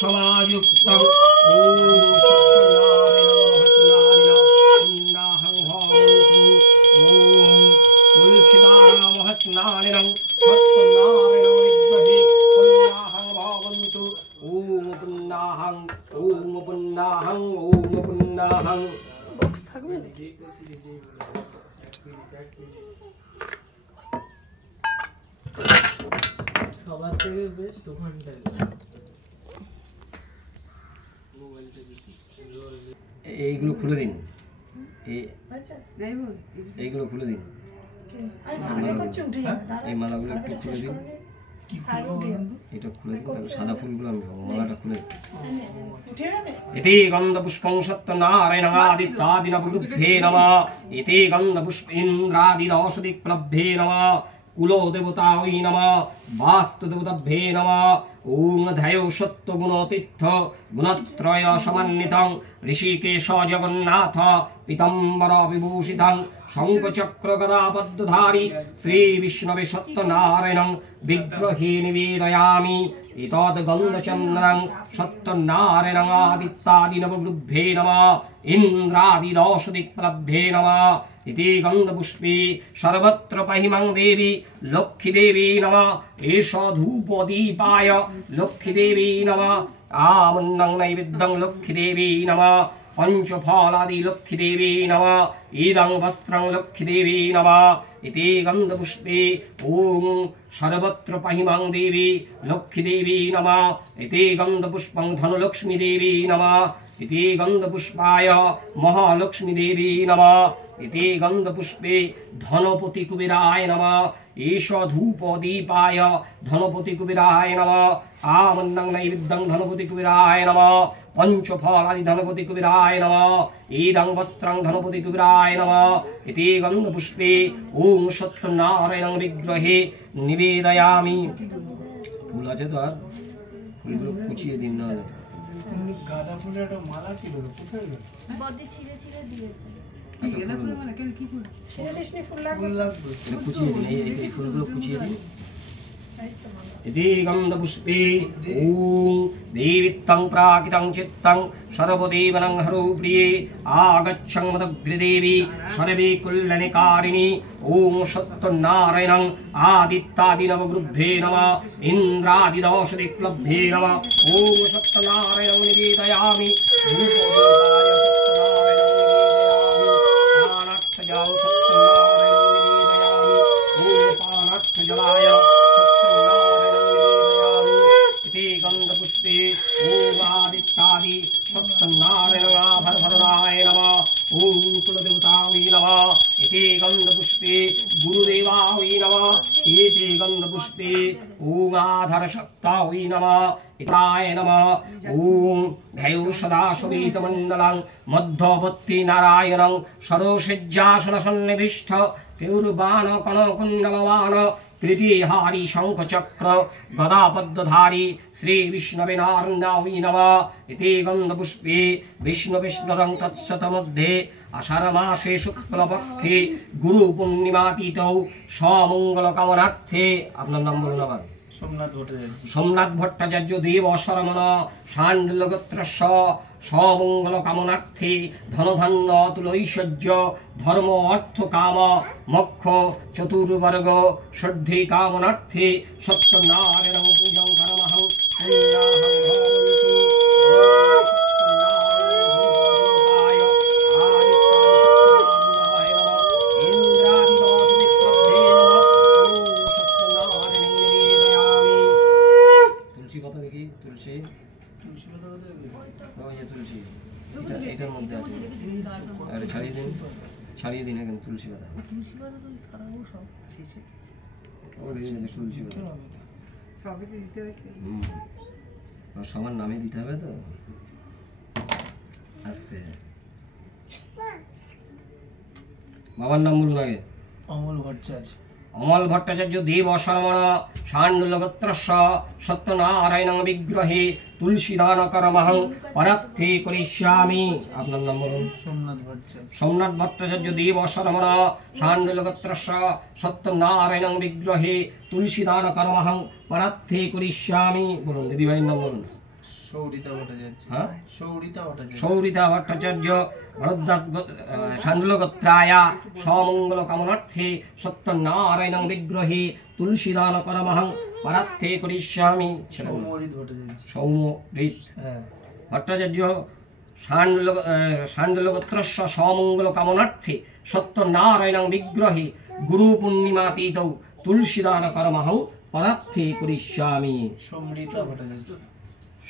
समायुक्तं ओम सत्यनारायणं भवन्तु ओम तुलसीदानमहत्नारायणं सत्यनारायणं विद्महे पुन्नाहं भवन्तु ओम पुन्नाहं ओम पुन्नाहं ओम पुन्नाहं बॉक्स থাকবে সবার থেকে বেস্ট ওখানটায় এইগুলো খুলে দিন এইগুলো খুলে দিন এই মালাগুলো একটু খুলে দিন এটা খুলে দিন সাদা ফুলগুলো আমি মালাটা খুলে দিন ইতি গন্ধপুষ্পং সত্যনারায়ণাদিত্যাদিনবুদ্ধে নমঃ ইতি গন্ধপুষ্প ইন্দ্রাদিরৌষধিপ্লভ্যে নমঃ कुलो देवतायै नमः वास्तु देवताभ्ये नमः ओम ध्यायो सत्त्वगुणोतीर्थ गुणत्रय समन्वितं ऋषिकेश जगन्नाथ पीताम्बर विभूषितं शंखचक्र गदापद्मधारी श्री विष्णवे सत्यनारायणं विग्रहे निवेदयामि एतद् गन्धचन्द्रं सत्यनारायणं आदित्यादिनवगुरुभ्ये नमः इन्द्रादिदौषधिप्लभ्ये नमः इति गन्धपुष्पे सर्वत्र पहिमं देवी लक्ष्मी देवी नमः एष धूपदीपाय लक्ष्मी देवी नमः आमन्नं नैवेद्यं लक्ष्मी देवी नमः पंचफलादि लक्ष्मी देवी नमः इदं वस्त्रं लक्ष्मी देवी नमः इति गन्धपुष्पे ओम सर्वत्र पहिमं देवी लक्ष्मी देवी नमः इति गन्धपुष्पं धनलक्ष्मी देवी नमः इति गन्धपुष्पाय महालक्ष्मी देवी नमः इति गन्धपुष्पे धनपति कुबेराय नमः एष धूपदीपाय धनपति कुबेराय नमः आमन्नं नैवेद्यं धनपति कुबेराय नमः पंचफलादि धनपति कुबेराय नमः इदं वस्त्रं धनपति कुबेराय नमः इति गन्धपुष्पे ओम सत्यनारायणं विग्रहे निवेदयामि फुल আছে তো আর ফুলগুলো কুচিয়ে দিন না গাঁদা ফুলের মালা ছিল কোথায় গেল বদি ছিঁড়ে ছিঁড়ে দিয়েছে गेला फूल वाला क्या की फूल ছিঁড়ে দেশনি ফুল লাগবে এটা কুচিয়ে দিন এই ফুলগুলো কুচিয়ে দিন इति गन्धपुष्पे ओम देवीत्तं प्राकृतं चित्तं सर्वदेवनं हरो प्रिये आगच्छं मदग्रदेवी सर्वे कुल्लनिकारिणी ओम सत्यनारायणं आदित्यादिनवगुरुभ्ये नमः इन्द्रादिदौषधिप्लभ्ये नमः ओम सत्यनारायणं निवेदयामि धूपदीपाय जलाय गन्धपुष्पे ओम आदित्यादि सत्यनारायणाभरभद्राय नमः ओम कुलदेवतायै नमः इति गन्धपुष्पे गुरुदेवायै नमः इति गन्धपुष्पे ओम आधारशक्तायै नमः इताय नमः ओम ध्यायो सदाशिवमण्डलं मध्यवर्ति नारायणं सरोषज्जासनसन्निविष्ट केयूरबाण कणकुण्डलवाण कृतिहारी शंखचक्र गदापद्मधारी श्री विष्णवे नारायणाय नमः इति गन्धपुष्पे विष्णुविष्णुरं तत्सतमध्ये आषाढ़ मासे शुक्लपक्षे गुरु पूर्णिमातीतौ समंगलकामनार्थे আপনার নাম বলুন আবার सोमनाथ भट्टाचार्य देव शरमण शाण्डिल्यगोत्रस्य समंगल कामनार्थे धनधान्य अतुलैश्वर्य धर्म अर्थ काम मोक्ष चतुर्वर्ग शुद्धि कामनार्थे सत्यनारायणं पूजं करमहं ছাড়িয়ে দিন এখন তুলসী পাতা সবার নামে দিতে হবে তো আস্তে বাবার নাম বলুন আগে অমল ভট্টাচার্য अमल भट्टाचार्य देव शरमण शाण्डिल्यगोत्रस्य सत्यनारायणं विग्रहे तुलसीदान करमहं परार्थे करिष्यामि आपनार नाम बोलुन सोमनाथ भट्टाचार्य देव शरमण शाण्डिल्यगोत्रस्य सत्यनारायणं विग्रहे तुलसीदान करमहं परार्थे करिष्यामि बोलुन दिदी भाई नाम बोलुन হ্যাঁ সৌরিতা ভট্টাচার্য ভরদ্বাজ শাণ্ডুলগোত্রায়া সমঙ্গল কামনার্থে সত্যনারায়ণ বিগ্রহে তুলসীদান করমহং পরাস্থে করিষ্যামি। সৌমরিত ভট্টাচার্য শাণ্ডুলগোত্রস্য সমঙ্গল কামনার্থে সত্যনারায়ণ বিগ্রহে গুরু পূর্ণিমাতীতৌ তুলসীদান করমহং পরাস্থে করিষ্যামি।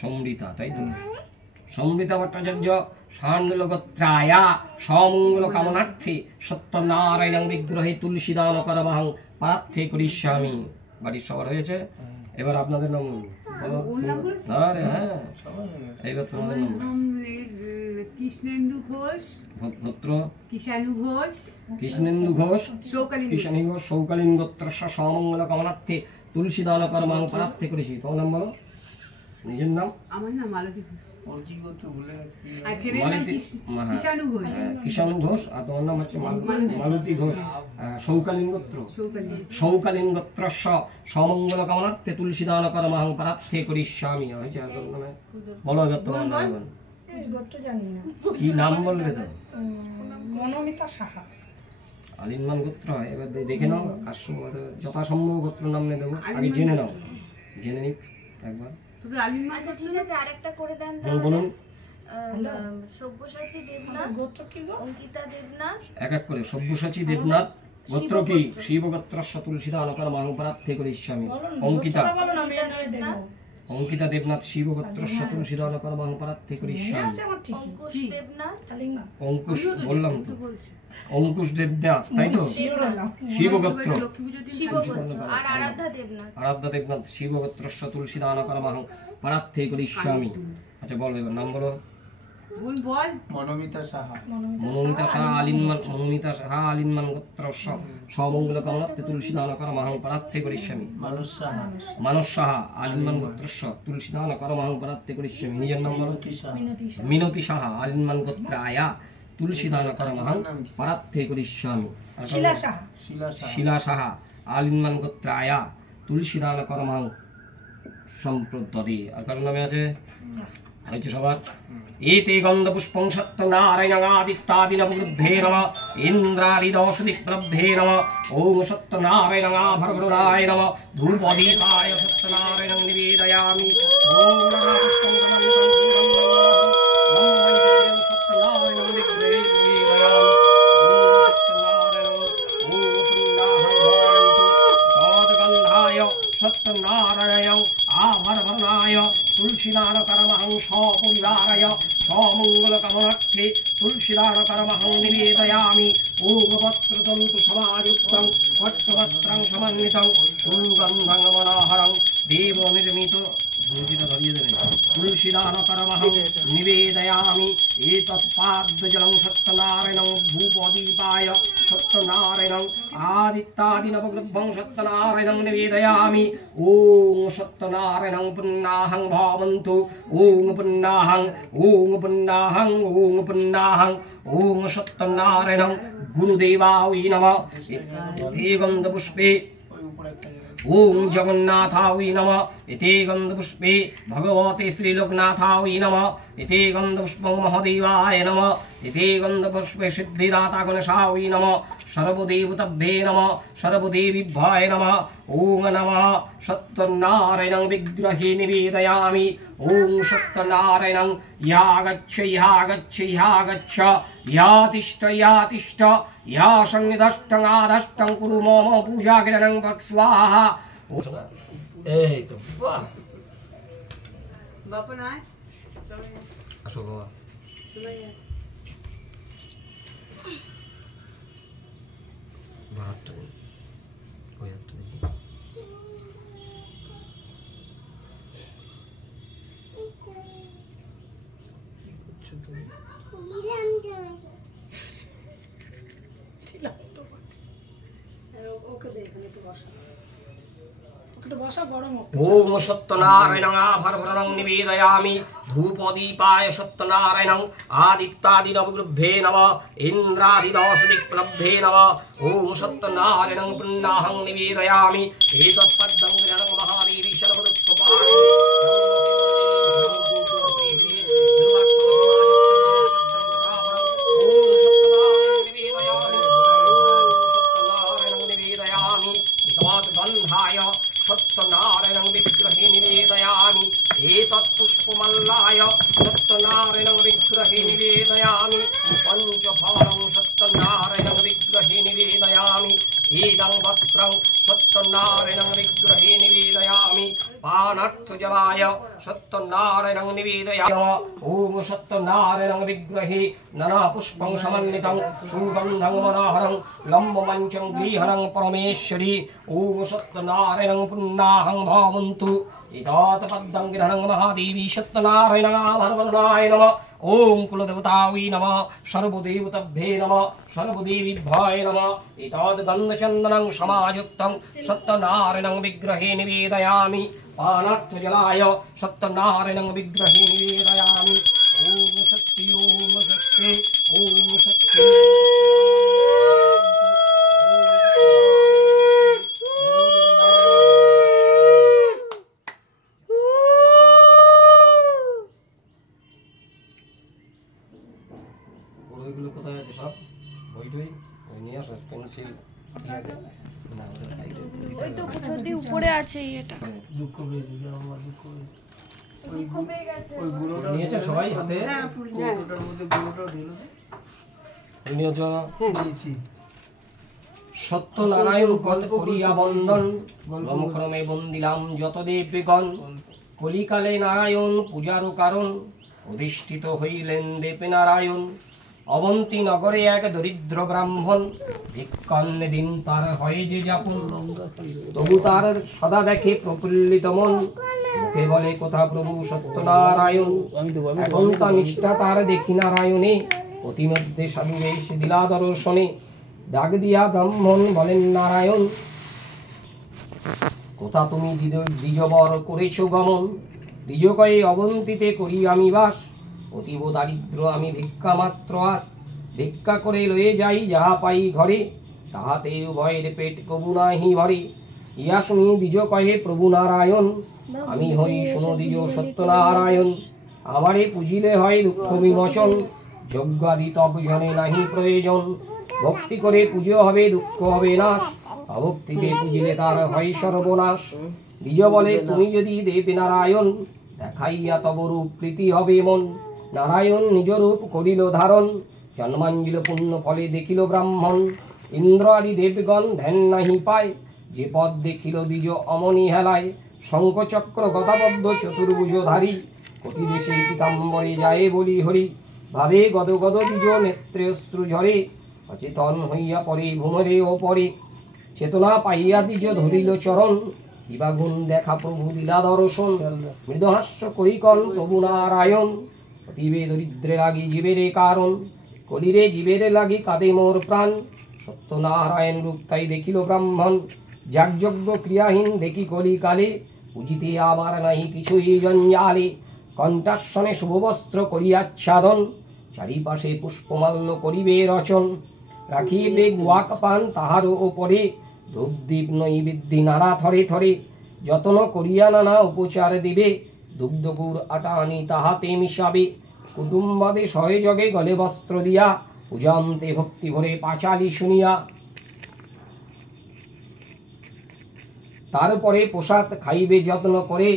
সমৃতা, তাই তো? সমৃতা ভট্টাচার্য শাণ্ডুলগোত্রায়া সমঙ্গল কামনার্থে সত্যনারায়ণ বিগ্রহে তুলসীদান করমহং পরাস্থে করিষ্যামি। বাড়ির সবার হয়েছে? এবার আপনাদের নাম বলো। আরে হ্যাঁ, এইবার তোমাদের নাম। কৃষ্ণেন্দু ঘোষ, গোত্র কৃষ্ণেন্দু ঘোষ, সৌকালীন গোত্রস্য সমঙ্গল কামনার্থে তুলসীদান করমহং পরাস্থে করিষ্যামি। তোমার নাম বলো, নিজের নাম। আমার নাম মালতী ঘোষ। কিষাণু ঘোষ। আর তোমার নাম হচ্ছে মালতী ঘোষ। সৌকালীন গোত্র, সৌকালীন গোত্রস্য সমঙ্গল কামনার্থে তুলসীদান করমহং পরাস্থে করিষ্যামি। হয়েছে? আর নামে বলো, এবার তোমার নাম কি নাম বলবে তো? মনোমিতা সাহা। আলিনমান গোত্র হয়। এবার দেখে নাও, যথাসম্ভব গোত্র নাম নিয়ে দেবো। আগে জেনে নাও, জেনে নিক একবার। আচ্ছা ঠিক আছে, আরেকটা করে দেন। বলুন। সব্যসাচী দেবনাথ, গোত্র কি? অঙ্কিতা দেবনাথ। এক এক করে। সব্যসাচী দেবনাথ, গোত্র কি? শিব গোত্রস্য তুলসীদান করমহং পরাস্থে করিষ্যামি। অঙ্কিতা অঙ্কিতা দেবনাথ শিব গোত্রস্য তুলসীদান করমহং পরাস্থে করিষ্যামি। অঙ্কুশ দেবনাথ। অঙ্কুশ বললাম তো, অঙ্কুশ দেবনাথ, তাই তো? শিব গোত্র। আর আরাধ্যা দেবনাথ। আরাধ্যা দেবনাথ শিব গোত্রস্য তুলসীদান করমহং পরাস্থে করিষ্যামি। আচ্ছা বলো, এবার নাম বলো। মনোমিতা সাহা। মনোমিতা সাহা আলিনমান গোত্রস্য সমঙ্গল কামনার্থে তুলসীদান করমহং পরাস্থে করিষ্যামি। মানস সাহা আলিনমান গোত্রস্য তুলসীদান করমহং পরাস্থে করিষ্যামি। নিজের নাম বলো। মিনতি সাহা আলিনমান গোত্রায়া তুলসীদান করমহং পরাস্থে করিষ্যামি। শিলা সাহা আলিনমান গোত্রায়া তুলসীদান করমহং সম্প্রদদে। আর কারোর নামে আছে? হয়েছে সবার? এতে গন্ধপুষ্পং সত্যনারায়ণাদিত্যাদিনবুদ্ধে নমঃ ইন্দ্রাদিদশদিক্প্রভ্যে নমঃ ওম সত্যনারায়ণাভরভরণায় নমঃ ধূপদীপায় সত্যনারায়ণং নিবেদয়ামি। ওম নারাপুষ্পং কমন্ত্রং সত্যনারায়ণং বিগ্রহে নিবেদয়ামি। ওম সত্যনারায়ণং ওম পুণ্যাহং ভবন্তু তদ্গন্ধায় সত্যনারায়ণং আভরভরণায় তুলসীদান করমহং সপরিবারায় সমঙ্গল কামনার্থে তুলসীদান করমহং নিবেদয়ামি। ওম পত্রতন্তু সমাযুক্তং পট্টবস্ত্রং সমন্বিতং সুগন্ধং মনোহরং দেব নির্মিত তুলসীদান করমহং নিবেদয়ামি। এতৎপাদ্যজলং সত্যনারায়ণং ভূপদীপায় সত্যনারায়ণং আদিত্যাদিনবগ্রভং সত্যনারায়ণং নিবেদয়ামি। ওম সত্যনারায়ণং পুণ্যাহং ভবন্তু। ওম পুণ্যাহং ওম পুণ্যাহং ওম পুণ্যাহং। ওম সত্যনারায়ণং গুরুদেবায় নমঃ। এতে গন্ধপুষ্পে ওম জগন্নাথায় নমঃ। এতে গন্ধপুষ্পে ভগবতে শ্রীলোকনাথায় নমঃ। এতে গন্ধপুষ্পং মহাদেবায় নমঃ। এতে গন্ধপুষ্পে সিদ্ধিদাতা গণেশায় নমঃ। সর্বদেবতাভ্যে নমঃ। সর্বদেবীভ্যায় নমঃ। ওম নমঃ সত্যনারায়ণং বিগ্রহে নিবেদয়ামি। ওম সত্যনারায়ণং ইয়া গচ্ছ ইহা গচ্ছ ইহা গচ্ছ ইয়া তিষ্ঠ ইয়া তিষ্ঠ ইয়া সন্নিধষ্টং আধষ্টং কুরু মম পূজা কিরণং স্বাহা। এই তো বাহ, বাবা নাই আসো বাবা। বাহাত্তর ওই একটা দেখি। ওম সত্যনারায়ণং আভরভরণং নিবেদয়ামি। ধূপদীপায় সত্যনারায়ণং আদিত্যাদিনবগ্রভ্যে নমঃ ইন্দ্রাদিদশদিক্প্রভ্যে নমঃ। ওম সত্যনারায়ণং পুণ্যাহং নিবেদয়ামি। এতৎপদ্মং জ্ঞানং মহাদেবী সর্বদুঃখপহারিণী सत्यनारायणं निवेदयामः ॐ सत्यनारायणं विग्रहे नाना पुष्पं समन्वितं सुगन्धं मनोहरं लम्बमञ्चं गृहणं परमेश्वरी ॐ सत्यनारायणं पुन्नाहं भवन्तु एतात् पद्मं गृहणं महादेवी सत्यनारायणाय नमः ओम कुलदेवतायै नमः सर्वदेवताभ्ये नमः सर्वदेवीभ्याय नमः एतद् गन्धचन्दनं समायुक्तं सत्यनारायणं विग्रहे निवेदयामि पानार्थजलाय सत्यनारायणं विग्रहे निवेदयामि ओम शक्ति ओम शक्ति ओम शक्ति ওইগুলো কোথায় আছে সব ওইটাই ওই নিয়ে আসো পেন্সিল না ওটা সাইডে ওই তো কোথাও উপরে আছে এটা দুঃখ পেয়েছি আমার দুঃখ পেয়েছি ওই গুঁড়োটা নিয়েছে সবাই হাতে গুঁড়োটার মধ্যে গুঁড়োটা ঢেলে নিয়েছ দিয়েছি সত্যনারায়ণ পদ করিয়া বন্দন ব্রহ্মক্রমে বন্দিলাম যত দেবগণ কলিকালে নারায়ণ পূজারও কারণ অধিষ্ঠিত হইলেন দেব নারায়ণ অবন্তী নগরে এক দরিদ্র ব্রাহ্মণ ভিক্ষান্নে দিন তার হয় যে যাপন তবু তার সদা দেখে প্রফুল্লিত মন মুখে বলে কথা প্রভু সত্যনারায়ণ এখন তা নিষ্ঠা তার দেখি নারায়ণে অতিমধ্যে সাধু বেশ দিলা দর্শনে ডাক দিয়া ব্রাহ্মণ বলেন নারায়ণ কোথা তুমি দ্বিজবর করেছ গমন দ্বিজ কয়ে অবন্তীতে করি আমি বাস অতীব দারিদ্র আমি ভিক্ষা মাত্র আস ভিক্ষা করে লয়ে যাই যাহা পাই ঘরে তাহাতে উভয়ের পেট কবু নাহি ভরে ইয়া শুনি দ্বিজ কহে প্রভু নারায়ণ আমি হই শুনো দ্বিজ সত্যনারায়ণ আমারে পুজিলে হয় দুঃখ বিমোচন যজ্ঞাদি তব জনে নাহি প্রয়োজন ভক্তি করে পুজো হবে দুঃখ হবে নাশ অভক্তিতে পুজিলে তার হয় সর্বনাশ দ্বিজ বলে তুমি যদি দেব নারায়ণ দেখাইয়া তব রূপ প্রীতি হবে মন নারায়ণ নিজ রূপ করিল ধারণ জন্মাঞ্জলি পুণ্য ফলে দেখিল ব্রাহ্মণ ইন্দ্র আদি দেবগণ ধ্যান নাহি পায় যে পদ দেখিল দ্বিজ অমনি হেলায় শঙ্খচক্র গদাবদ্ধ চতুর্ভুজধারী কোটি দেশে পীতাম্বরে যায় বলি হরি ভাবে গদ গদ দ্বিজ নেত্রে অশ্রু ঝরে অচেতন হইয়া পরে ভূমরে ও পরে চেতনা পাইয়া দ্বিজ ধরিল চরণ কিবা গুণ দেখা প্রভু দিলা দর্শন মৃদহাস্য করিকন প্রভু নারায়ণ অতিবে দরিদ্রে লাগি জীবের কারণ কলিরে জীবের লাগি কাঁদে মোর প্রাণ সত্যনারায়ণ রূপ তাই দেখিল ব্রাহ্মণ যাগযজ্ঞ ক্রিয়াহীন দেখি কলি কালে উচিতে আবার নাহি কিছুই জঞ্জালে কণ্ঠাসনে শুভবস্ত্র করিয়াচ্ছাদন চারিপাশে পুষ্পমাল্য করিবে রচন রাখিবে গুয়াক পান তাহার ওপরে ধূপদীপ নৈবেদ্যি নানা থরে থরে যতন করিয়া নানা উপচার দিবে দুগ্ধ গুড় আটা আনি তাহাতে মিশাবে কুটুম্বাদে সহযোগে গলে বস্ত্র দিয়া পূজান্তে ভক্তি ভরে পাঁচালি শুনিয়া তারপরে প্রসাদ খাইবে যত্ন করে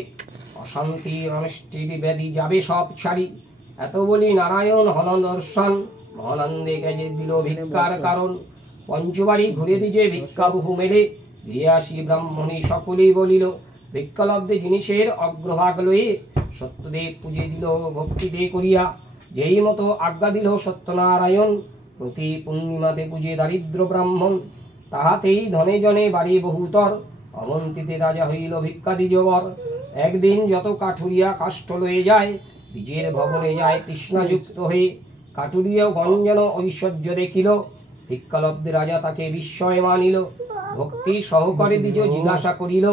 অশান্তি অনিষ্টির ব্যাধি যাবে সব ছাড়ি এত বলি নারায়ণ হন দর্শন মহানন্দে গেজে দিল ভিক্ষার কারণ পঞ্চবাড়ি ঘুরে দিজে ভিক্ষা বহু মেলে গিয়ে আসি ব্রাহ্মণী সকলেই বলিল ভিক্ষালব্ধে জিনিসের অগ্রভাগ লয়ে সত্যদেব পুজে দিল ভক্তিতে করিয়া যেই মতো আজ্ঞা দিল সত্যনারায়ণ প্রতি পূর্ণিমাতে পুজে দারিদ্র ব্রাহ্মণ তাহাতেই ধনে জনে বাড়ি বহুতর অবন্তীতে রাজা হইল ভিক্ষা দ্বিজবর একদিন যত কাঠুরিয়া কাষ্ঠ লয়ে যায় দ্বিজের ভবনে যায় তৃষ্ণাযুক্ত হয়ে কাঠুরিয়া গঞ্জন ঐশ্বর্য দেখিল ভিক্ষালব্ধে রাজা তাকে বিস্ময় মানিল ভক্তি সহকারে দ্বিজ জিজ্ঞাসা করিল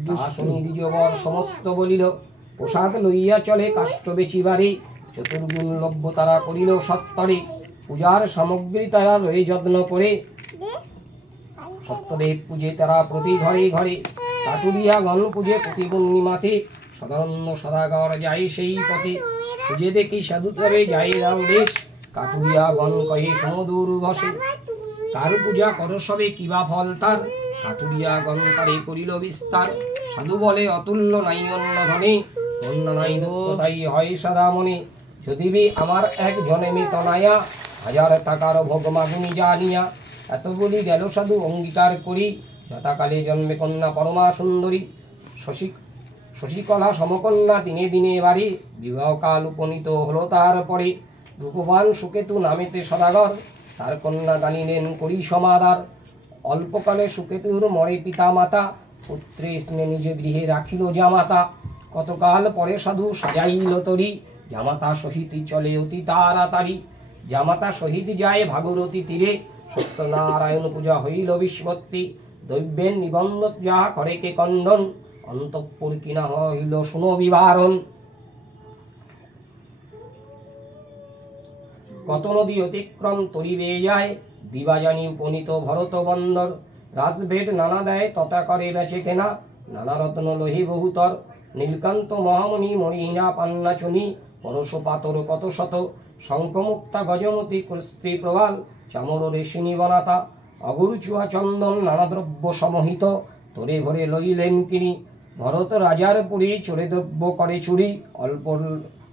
তাহা শুনি দ্বিজবর সমস্ত বলিল প্রসাদ লইয়া চলে কাষ্ঠ বেচিবারে চতুর্গুণ লভ্য তারা করিল সত্তরে পূজার সামগ্রী তারা লয়ে যত্ন করে সত্যদেব পুজে তারা প্রতি ঘরে ঘরে কাটুরিয়া গণ পুজে প্রতি পূর্ণিমাতে সদানন্দ সদাগর যায় সেই পথে পুজে দেখি সাধুতরে যায় রাম দেশ কাটুরিয়া গণ কহে সমদূর বসে কার পূজা কর সবে কিবা ফল তার কাটুরিয়া গণ তারে করিল বিস্তার সাধু বলে অতুল্য নাই অন্য ধনে অন্য নাই দুঃখ তাই হয় সদা মনে যদি আমার এক জনে মিতনায়া হাজার টাকার ভোগ মাগুনি জানিয়া এত বলি গেল সাধু অঙ্গীকার করি যথাকালে জন্মে কন্যা পরমা সুন্দরী শশীকলা সমকন্যা দিনে দিনে বাড়ি, বিবাহকাল উপনীত হলো তার পরে। রূপবান সুকেতু নামেতে সদাগর, তার কন্যা গানিলেন করি সমাদার। অল্পকালে সুকেতুর মরে পিতা মাতা, পুত্রে স্নে নিজ গৃহে রাখিল জামাতা। কতকাল পরে সাধু সাজাইল তরি, জামাতা সহিত চলে অতি তাড়াতাড়ি। জামাতা সহিত যায় ভাগরতী তীরে, সত্যনারায়ণ পূজা হইল বিস্মত্তি। দৈব্যের নিবন্ধ যাহা করে কে কন্দন, অন্তঃপুর কিনা হইল শুনো বিবারণ। কত নদী অতিক্রম তরি বেয়ে যায়, দিবাজানি উপনীত ভরত বন্দর। রাজভেদ নানা দেয় তথা করে বেচে কেনা, নানা রত্ন লোহে বহুতর। নীলকান্ত মহামণি মণিহীনা পান্নাচুনি, পরশ পাতর কত শত। শঙ্খমুক্তা গজমতি কৃস্ত্রী প্রবাল, চামর রেশিনী বনাতা। অগুরুচুয়া চন্দন নানা দ্রব্য সমহিত, তোরে ভরে লইলেন কিনি। ভরত রাজার পুরী চোরে দ্রব্য করে চুরি, অল্প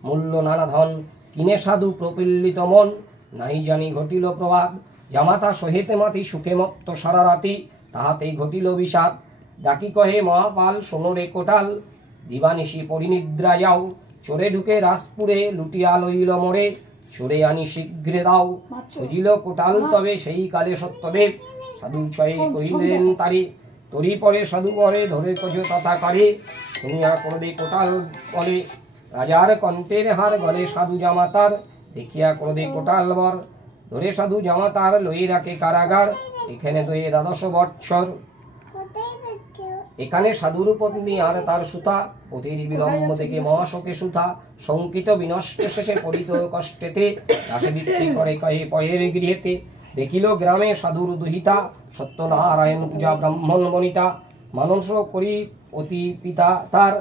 মূল্য নানা ধন। কিনে সাধু প্রফুল্লিত মন, নাই জানি ঘটিল প্রবাদ। জামাতা সহিতে মাতি সুখে মত্ত সারা রাতি, তাহাতে ঘটিল বিষাদ। ডাকি কহে মহাপাল শোনো রে কোটাল, দিবানিশি পরিনিদ্রা যাও। চোরে ঢুকে রাজপুরে লুটিয়া লইল মোরে, চোরে আনি শীঘ্রে দাও। খুঁজিল কোটাল তবে সেই কালে সত্যদেব, সাধু ছয়ে কহিলেন তারি। তরি পরে সাধু পরে ধরে কছ তথা করে, শুনিয়া ক্রোধে কোটাল বলে। রাজার কণ্ঠের হার গলে সাধু জামাতার, দেখিয়া ক্রোধে কোটাল বর। ধরে সাধু জামাতার লই রাখে কারাগার, এখানে দয়ে ১২ বৎসর। এখানে সাধুর পত্নী আর তার সুতা, পতির বিলম্ব থেকে মহাশোকে সুতা। শঙ্কিত বিনষ্ট শেষে পরিত কষ্টেতে, রাসে বৃত্তি করে কহে পয়ের গৃহেতে। দেখিল গ্রামে সাধুর দুহিতা, সত্যনারায়ণ পূজা ব্রাহ্মণ বনিতা। মানস করি অতি পিতা তার,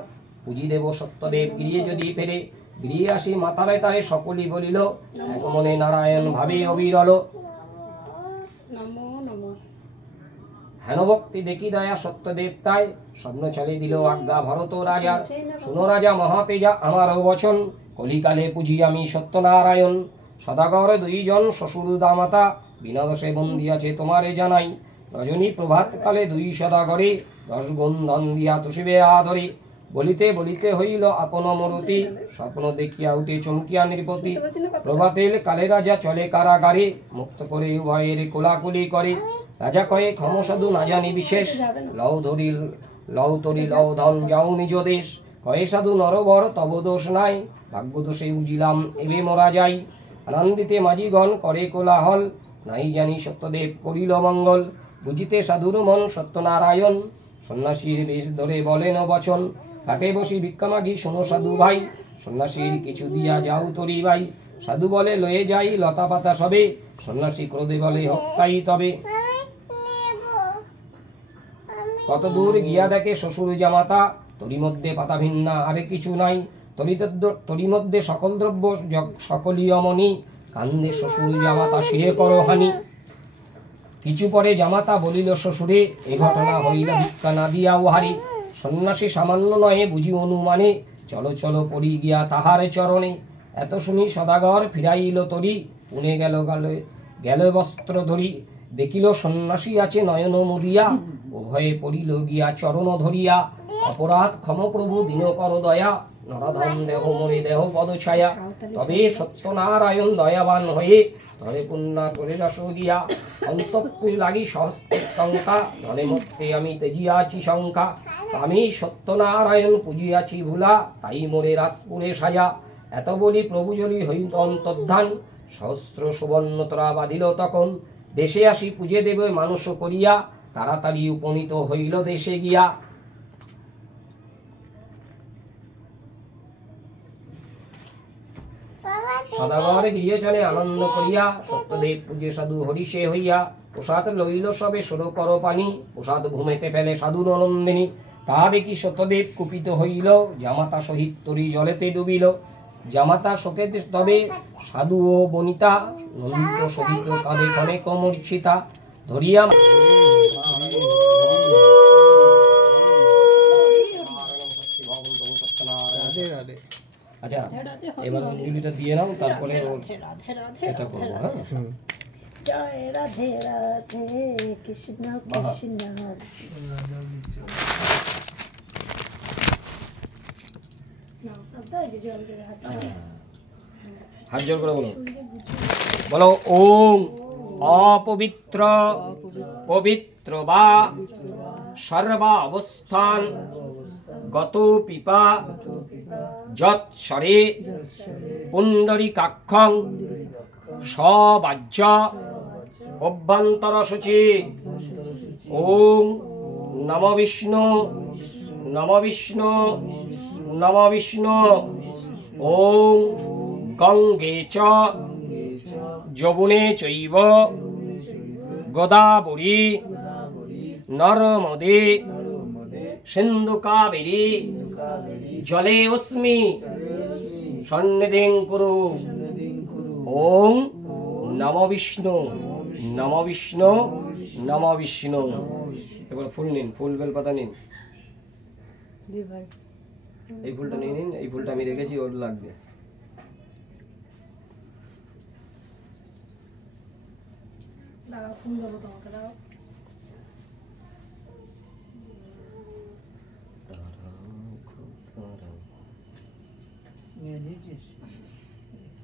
পুঁজি দেব সত্যদেব গৃহে যদি ফেরে। গৃহে আসি মাতালে তারে সকলই বলিল, এক মনে নারায়ণ ভাবে অবিরল। হেন ভক্তি দেখি দয়া সত্যদেব তাই, স্বপ্ন চলে দিল আজ্ঞা ভরত রাজার। শুনো রাজা মহাতেজা আমার বচন, কলিকালে পুজি আমি সত্যনারায়ণ। সদাগর 2 জন শ্বশুর দামাতা, বিনা দোষে বন্দী আছে তোমারে জানাই। রজনী প্রভাত কালে 2 সদাগরে, 10 গুণ ধন দিয়া তুষিবে আধরে। বলিতে বলিতে হইল আপন মরতি, স্বপ্ন দেখিয়া উঠে চমকিয়া নৃপতি। প্রভাতের কালে রাজা চলে কারাগারে, মুক্ত করে উভয়ের কোলাকুলি করে। রাজা কয়ে ক্ষম সাধু না জানি বিশেষ, লও তরি লও ধন যাও নিজ দেশ। কয়ে সাধু নরবর তব দোষ নাই, ভাগ্য দোষে বুঝিলাম এবে মরা যাই। আনন্দিতে মাঝিগণ করে কোলাহল, নাই জানি সত্যদেব করিল মঙ্গল। বুঝিতে সাধুর মন সত্যনারায়ণ, সন্ন্যাসীর বেশ ধরে বলেন বচন। ঘাটে বসি ভিক্ষা মাগি শোনো সাধু ভাই, সন্ন্যাসীর কিছু দিয়া যাও তরি ভাই। সাধু বলে লয়ে যাই লতা পাতা সবে, সন্ন্যাসী ক্রোধে বলে হত্যাই তবে। কত দূর গিয়া দেখে শ্বশুর জামাতা, তরি মধ্যে পাতা ভিন্না আরে কিছু নাই। তরি মধ্যে সকল দ্রব্য সকলই অমনি, কান্দে শ্বশুর জামাতা শিরে করো হানি। কিছু পরে জামাতা বলিল শ্বশুরে, এ ঘটনা হইল ভিক্ষা না দিয়া উহারি। সন্ন্যাসী সামান্য নহে বুঝি অনুমানে, চলো চলো পড়ি গিয়া তাহার চরণে। এত শুনি সদাগর ফিরাইল তরি, পুনে গেল বস্ত্র ধরি। দেখিল সন্ন্যাসী আছে নয়ন মুদিয়া, উভয়ে পড়িল গিয়া চরণ ধরিয়া। অপরাধ ক্ষম প্রভু দিন কর দয়া, নরধন দেহ মরে দেহ পদ ছায়া। তবে সত্যনারায়ণ দয়াবান হয়ে, ধরে পুণ্যা করে রস গিয়া। অন্তঃপুরে লাগি সহস্রের টঙ্কা, ধনে মধ্যে আমি তেজিয়াছি শঙ্কা। আমি সত্যনারায়ণ পুজিয়াছি ভুলা, তাই মোরে রাজপুরে সাজা। এত বলি প্রভু জলি হইত অন্তর্ধান, সহস্র সুবর্ণ তোরা বাঁধিল তখন। দেশে আসি পুজে দেবে মানুষ করিয়া, তাড়াতাড়ি উপনীত হইল দেশে গিয়া। সদাগর গৃহে চলে আনন্দ করিয়া, সত্যদেব পূজে সাধু হরিষে হইয়া। প্রসাদ লইল সবে সর কর পানি, প্রসাদ ভূমেতে ফেলে সাধু নন্দিনী। তাহা দেখি সত্যদেব কুপিত হইল, জামাতা সহিত তরি জলেতে ডুবিল। জামাতা শোকে তবে সাধু ও বনিতা, নন্দিত সহিত কাঁধে কনেক মূর্ছিতা। ধরিয়া আচ্ছা এবার অঞ্জলিটা দিয়ে নাও, তারপরে এটা করবো। হ্যাঁ জয় রাধে রাধে কৃষ্ণ কৃষ্ণ। হাত জোর করে বলো, বলো ওম অপবিত্র পবিত্র বা সর্বাবস্থান গত পিপা যৎসরে পুণ্ডরীকাক্ষং সবাজ্য অভ্যন্তর শুচি। ওম নম বিষ্ণু নম বিষ্ণু নম বিষ্ণু। ওম গঙ্গে চ যমুনে চৈব গোদাবরী নর্মদে সিন্ধু কাবেরী জলে অস্মি সন্নিধিং কুরু। ওম নম বিষ্ণু নম বিষ্ণু নম বিষ্ণু। এবার ফুল নিন, ফুল বেলপাতা নিন। এই ফুলটা নিয়ে নিন, এই ফুলটা আমি রেখেছি, ওর লাগবে।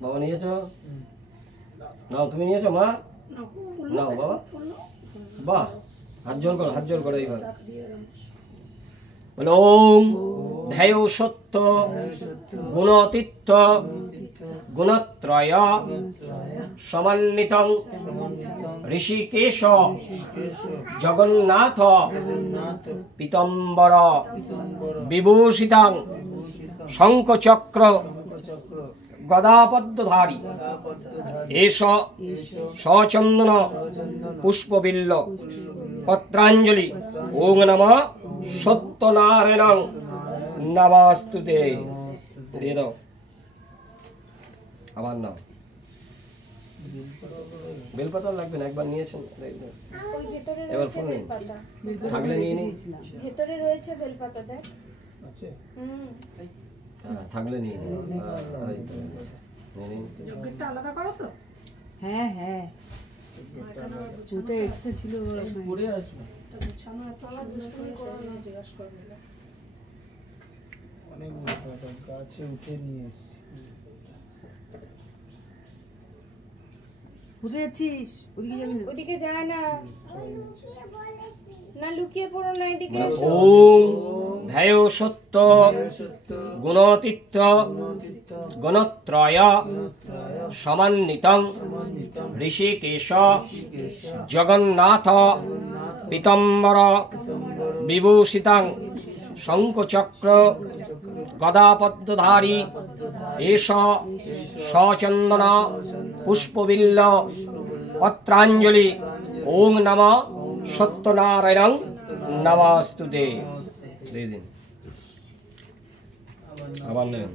বাবা নিয়েছো? নাও, তুমি নিয়েছো মা? নাও বাবা। বাহ, হাত জোর করো, হাত জোর করো। এইবার বলো ওম ধ্যায় সত্য গুণতীর্থ গুণত্রয় সমন্বিতং ঋষিকেশ জগন্নাথ পীতম্বর বিভূষিতাং শঙ্খচক্র গদাপদ্মধারী এষ সচন্দন পুষ্পবিল্ল পত্রাঞ্জলি। ওং নমঃ সত্যনারায়ণং নমস্তুতে। দিয়ে দাও, আবার নাও। বেলপাতা লাগবে না, একবার নিয়েছেন। এবার ফুল নিন, থাকলে নিয়ে নিন। ভেতরে রয়েছে বেলপাতা, দেখ। থাকলে নিয়ে নিন। আলাদা করো তো। হ্যাঁ হ্যাঁ, ওটা এক্সট্রা ছিল। ঘুরে আসবে অনেক গাছে উঠে নিয়ে এসছি। কোথায় যাচ্ছিস? ওদিকে যাবি না? ওদিকে যায় না, না লুকিয়ে পড়ো না, এদিকে এসো। ওম ধ্যায় সত্য গুণতীর্থ গুণত্রয় সমন্বিতং ঋষিকেশ জগন্নাথ পীতম্বর বিভূষিতাং শঙ্খচক্র গদাপদ্মধারী এষ সচন্দন পুষ্পবিল্ল পত্রাঞ্জলি। ওং নমঃ সত্যনারায়ণং নমস্তুতে। দিয়ে দিন, আবার নেন।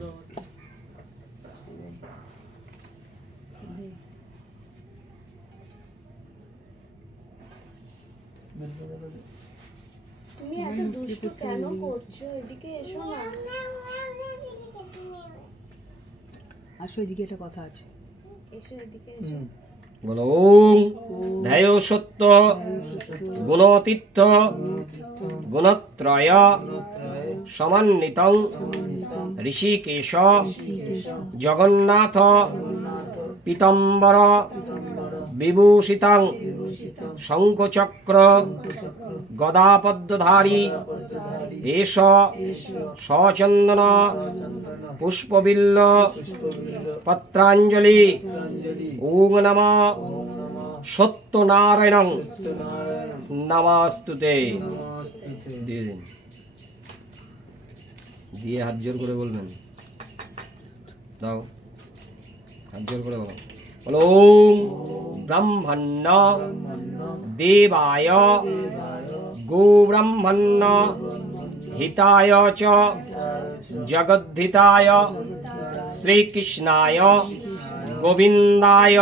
তুমি এত দুষ্টু কেন করছো? এদিকে এসো না। আসো, এদিকে একটা কথা আছে। এসো, এদিকে এসো। বলো ওম ধ্যায় সত্য গুণতীর্থ গুণত্রয় সমন্বিতং ঋষিকেশ জগন্নাথ পীতম্বর বিভূষিতাং শঙ্খচক্র গদাপদ্মধারী এষ সচন্দন পুষ্পবিল্ল পত্রাঞ্জলি। ওং নমঃ সত্যনারায়ণং নমস্তুতে। দিয়ে দিন, দিয়ে হাত জোর করে বলবেন। দাও, হাত জোর করে বলো। বলো ওম ব্রহ্মণ্য দেবায় গোব্রহ্মণ্য হিতায় চ জগদ্ধিতায় শ্রীকৃষ্ণায় গোবিন্দায়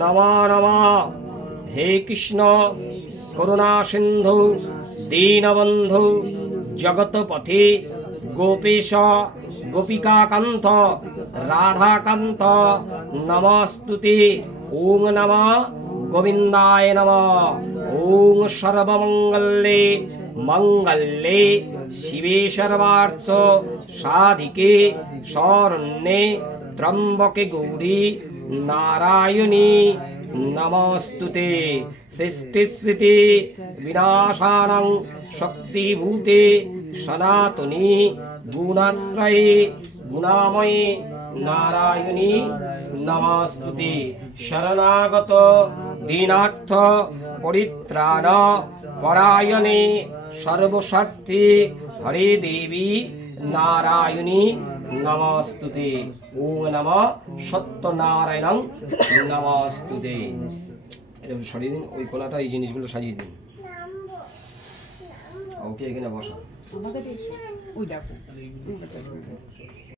নমো নমঃ। হে কৃষ্ণ করুণা সিন্ধু দীনবন্ধু জগৎপথে গোপীশ গোপিকাকান্ত রাধাকান্ত নমস্তুতে। ওং নমঃ গোবিন্দায় নমঃ। ওং সর্বমঙ্গলে মঙ্গলে শিবে সর্বার্থ সাধিকে শরণ্যে ত্রম্বকে গৌরী নারায়ণী নমস্তুতে। সৃষ্টিস্থিতি বিনাশানাং শক্তিভূতে সনাতনী গুণাশ্রয়ে গুণাময়ে নারায়ণী নমস্তুতে। শরণাগত দীনার্থ পরিত্রাণ পরায়ণে সর্বস্বার্থে হরে দেবী নারায়ণী নমস্তুতে। ওম নমঃ সত্যনারায়ণং নমস্তুতে। এটা সরিয়ে দিন, ওই কোনাটা এই জিনিসগুলো সাজিয়ে দিন। ওকে এখানে বসা। ওই দেখো